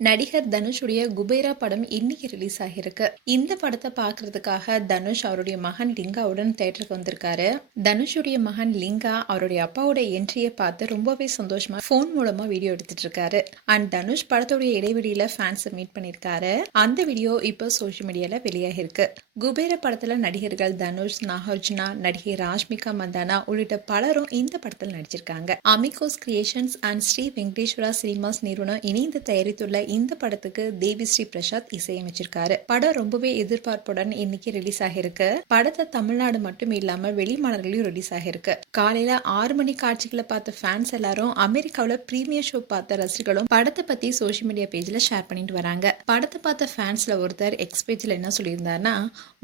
நடிகர் தனுஷுடைய குபேரா படம் இன்னைக்கு ரிலீஸ் ஆகிருக்கு. இந்த படத்தை பார்க்கறதுக்காக தனுஷ் அவருடைய மகன் லிங்காவுடன் தியேட்டருக்கு வந்திருக்காரு. தனுஷுடைய மகன் லிங்கா அவருடைய அப்பாவோட என்ட்ரியை பார்த்து ரொம்பவே சந்தோஷமா போன் மூலமா வீடியோ எடுத்துட்டு இருக்காரு. அண்ட் தனுஷ் படத்துடைய இடைவெளியில ஃபேன்ஸை மீட் பண்ணிருக்காரு. அந்த வீடியோ இப்போ சோஷியல் மீடியால வெளியாகி இருக்கு. குபேர படத்துல நடிகர்கள் தனுஷ், நாகார்ஜுனா, நடிகை ராஷ்மிகா மந்தானா உள்ளிட்ட பலரும் இந்த படத்தில் நடிச்சிருக்காங்க. Amigos Creations and Sri Venkateswara Cinemas நிறுவனம் இணைந்து தயாரித்துள்ள இந்த படத்துக்கு தேவி ஸ்ரீ பிரசாத் இசையமைச்சிருக்காரு. படம் ரொம்பவே எதிர்பார்ப்புடன் இன்னைக்கு ரிலீஸ் ஆகிருக்கு. படத்தை தமிழ்நாடு மட்டும் இல்லாம வெளி மாநிலங்களையும் ரிலீஸ் ஆகிருக்கு. காலையில 6 மணி காட்சிகளை பார்த்த ஃபேன்ஸ் எல்லாரும் அமெரிக்காவில பிரீமியர் ஷோ பார்த்த ரசிகர்களும் படத்தை பத்தி சோசியல் மீடியா பேஜ்ல ஷேர் பண்ணிட்டு வராங்க. படத்தை பார்த்த ஃபேன்ஸ்ல ஒருத்தர் எக்ஸ் பேஜ்ல என்ன சொல்லியிருந்தாருன்னா,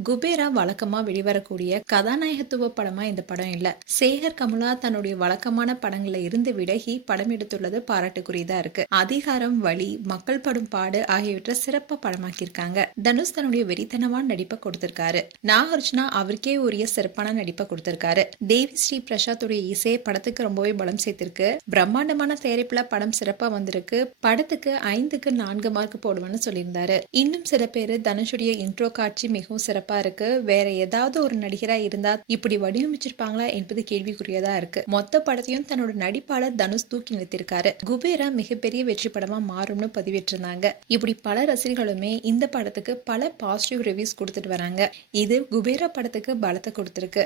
குபேரா வழக்கமா வெளிவரக்கூடிய கதாநாயகத்துவ படமா இந்த படம் இல்ல. சேகர் கமலா தன்னுடைய வழக்கமான படங்கள்ல இருந்து விலகி படம் எடுத்துள்ளது பாராட்டுக்குரியதா இருக்கு. அதிகாரம், வலி, மக்கள் படும் பாடு ஆகியவற்றை சிறப்பா படமாக்கியிருக்காங்க. தனுஷ் தன்னுடைய வெறித்தனமான நடிப்பை கொடுத்திருக்காரு. நாகார்ஜுனா அவருக்கே உரிய சிறப்பான நடிப்பை கொடுத்திருக்காரு. தேவி ஸ்ரீ பிரசாத்துடைய இசை படத்துக்கு ரொம்பவே பலம் சேர்த்திருக்கு. பிரம்மாண்டமான தயாரிப்புல படம் சிறப்பா வந்திருக்கு. படத்துக்கு 5க்கு 4 மார்க் போடுவேன்னு சொல்லியிருந்தாரு. இன்னும் சில பேரு தனுஷுடைய இன்ட்ரோ காட்சி மிகவும் சிறப்பா இருக்கு, வேற ஏதாவது ஒரு நடிகரா இருந்தா இப்படி வடிவமைச்சிருப்பாங்களா என்பது கேள்விக்குரியதா இருக்கு. மொத்த படத்தையும் தன்னோட நடிப்பாளர் தனுஷ் தூக்கி நிறுத்திருக்காரு. குபேரா மிகப்பெரிய வெற்றி படமா மாறும்னு பதிவிட்டிருந்தாங்க. இப்படி பல ரசிகர்களுமே இந்த படத்துக்கு பல பாசிட்டிவ் ரிவ்யூஸ் கொடுத்துட்டு வராங்க. இது குபேரா படத்துக்கு பலத்தை கொடுத்திருக்கு.